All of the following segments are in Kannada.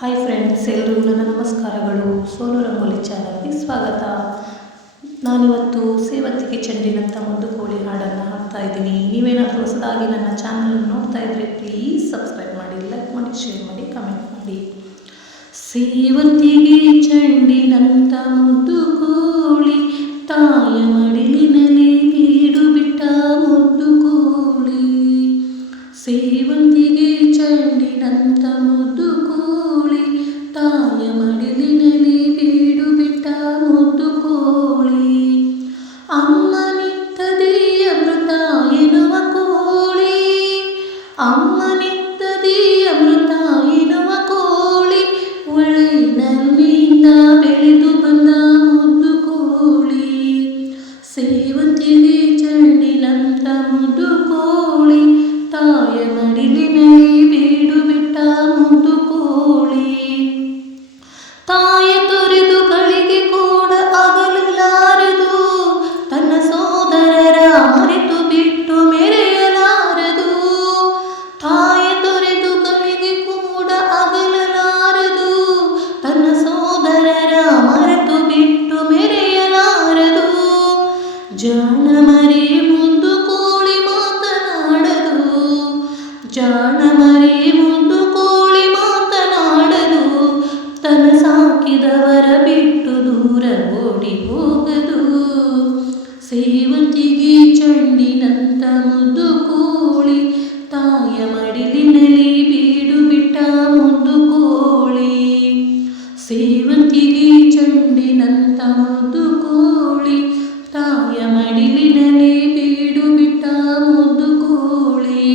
ಹಾಯ್ ಫ್ರೆಂಡ್ಸ್, ಎಲ್ಲರಿಗೂ ನನ್ನ ನಮಸ್ಕಾರಗಳು. ಸೋನು ರಂಗೋಲಿ ಚಾನಲ್ಗೆ ಸ್ವಾಗತ. ನಾನಿವತ್ತು ಸೇವಂತಿಗೆ ಚೆಂಡಿನಂಥ ಮುದ್ದು ಕೋಳಿ ಹಾಡನ್ನು ಹಾಡ್ತಾ ಇದ್ದೀನಿ. ನೀವೇನಾದರೂ ಹೊಸದಾಗಿ ನನ್ನ ಚಾನಲ್ ನೋಡ್ತಾ ಇದ್ದರೆ ಪ್ಲೀಸ್ ಸಬ್ಸ್ಕ್ರೈಬ್ ಮಾಡಿ, ಲೈಕ್ ಮಾಡಿ, ಶೇರ್ ಮಾಡಿ, ಕಮೆಂಟ್ ಮಾಡಿ. ಸೇವಂತಿಗೆ ಚೆಂಡಿನಂಥ ಮುದ್ದು ಕೋಳಿ, ತಾಯ ಮಡಿಲಿನಲ್ಲಿ ಬೀಡು ಬಿಟ್ಟ ಮುದ್ದು ಕೋಳಿ. ಸೇವಂತಿಗೆ ಚೆಂಡಿನಂಥ ಮುದ್ದು ಕೋಳಿ, ತಾಯ ಮಡಿಲಿನಲ್ಲಿ ಬೀಡು ಬಿಟ್ಟ ಮುದ್ದು ಕೋಳಿ. ಅಮ್ಮನಿತ್ತದೇ ಅಮೃತ ಎನ್ನುವ ಕೋಳಿ, ಅಮ್ಮನಿತ್ತದೇ ಅಮೃತ ಎನ್ನುವ ಕೋಳಿ, ಒಳಗಿನಿಂದ ಬೆಳೆದು ಬಂದ ಮುದ್ದು ಕೋಳಿ. ಸೇವಂತಿಗೆ ಚೆಂಡಿನಂಥ ಮುದ್ದು ಕೋಳಿ, ತಾಯ ಮಡಿಲಿನಲ್ಲಿ ಬೀಡು ಬಿಟ್ಟ ಮುದ್ದು ಕೋಳಿ. ತಾಯ ತೊರೆದು ಗಳಿಗೆ ಕೂಡ ಅಗಲಲಾರದು, ತನ್ನ ಸೋದರರ ಮರೆತು ಬಿಟ್ಟು ಮೆರೆಯಲಾರದು. ತಾಯ ತೊರೆದು ಗಳಿಗೆ ಕೂಡ ಅಗಲಲಾರದು, ತನ್ನ ಸೋದರರ ಮರೆತು ಬಿಟ್ಟು ಮೆರೆಯಲಾರದು. ಜಾಣ ಮರೆ ಮುದ್ದು ಕೋಳಿ ಮಾತನಾಡದು, ಜಾಣ ಮರೆ ಮುದ್ದು ಕೋಳಿ ಮಾತನಾಡದು. ತನ್ನ ಸಾಕಿದವರ ಬಿಟ್ಟು ದೂರ ಓಡಿ ಹೋಗದು. ಸೇವಂತಿಗೆ ಚೆಂಡಿನಂಥ ಮುದ್ದು ಕೋಳಿ, ತಾಯ ಮಡಿಲಿನಲ್ಲಿ ಬೀಡು ಬಿಟ್ಟ ಮುದ್ದು ಕೋಳಿ. ಸೇವಂತಿಗೆ ಚೆಂಡಿನಂಥ ಮುದ್ದು ಕೋಳಿ, ತಾಯ ಮಡಿಲಿನಲ್ಲಿ ಬೀಡು ಬಿಟ್ಟ ಮುದ್ದು ಕೋಳಿ.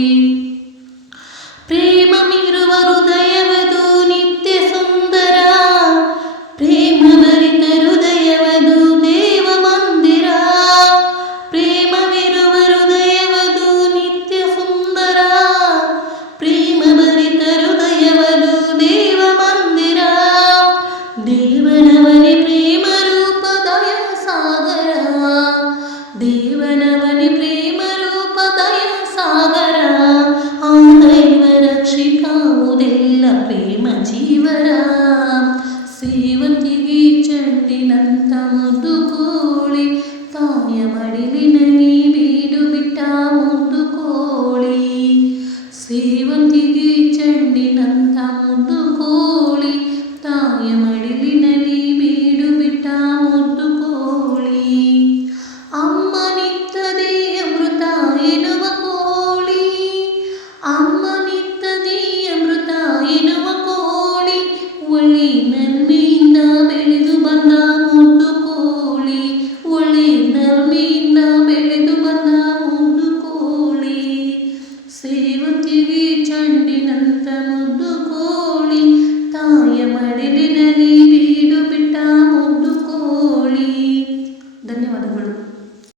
ಪ್ರೇಮ ಮೀರುವ ಹೃದಯವದು ನಿತ್ಯ ಸುಂದರ, ಪ್ರೇಮ ಭರಿತ ಹೃದಯವದು ದೇವ ಮಂದಿರ. ಪ್ರೇಮವಿರುವ ಹೃದಯವದು ನಿತ್ಯ ಸುಂದರ, ಪ್ರೇಮ ಭರಿತ ಹೃದಯವದು ದೇವ ಮಂದಿರ. ದೇವನವನೇ ಪ್ರೇಮ ರೂಪ ದಯಾ ಸಾಗರ, ದೇವನವನೇ ಪ್ರೇಮ ರೂಪ ದಯಾ ಸಾಗರ. ಆ ದೈವ ರಕ್ಷಿಕಾವುದೆಲ್ಲ ಪ್ರೇಮ ಜೀವರ. ಸೇವಂತಿಗೆ ಚೆಂಡಿನಂಥ ಮುದ್ದು ಕೋಳಿ, ತಾಯ ಮಡಿಲಿನಲ್ಲಿ ಬೀಡು ಬಿಟ್ಟ ಮುದ್ದು ಕೋಳಿ. ಸೇವಂತಿಗೆ ಚೆಂಡಿನಂಥ ಮುದ್ದು ಕೋಳಿ, ತಾಯ ಮಡಿಲಿನಲ್ಲಿ ಬೀಡು ಬಿಟ್ಟ ಮುದ್ದು ಕೋಳಿ. ಅಮ್ಮನಿತ್ತದೇ ಅಮೃತ ಎನ್ನುವ ಕೋಳಿ, ಅಮ್ಮನಿತ್ತದೇ ಅಮೃತ ಎನ್ನುವ ಕೋಳಿ, ಒಳ್ಳೆ ನನ್ಮೆಯಿಂದ ಬೆಳೆದು ಬಂದ ಮುದ್ದು ಕೋಳಿ, ಒಳ್ಳೆ ನನ್ಮೆಯಿಂದ ಬೆಳೆದು ಬಂದ ಮುದ್ದು ಕೋಳಿ. ಸೇವ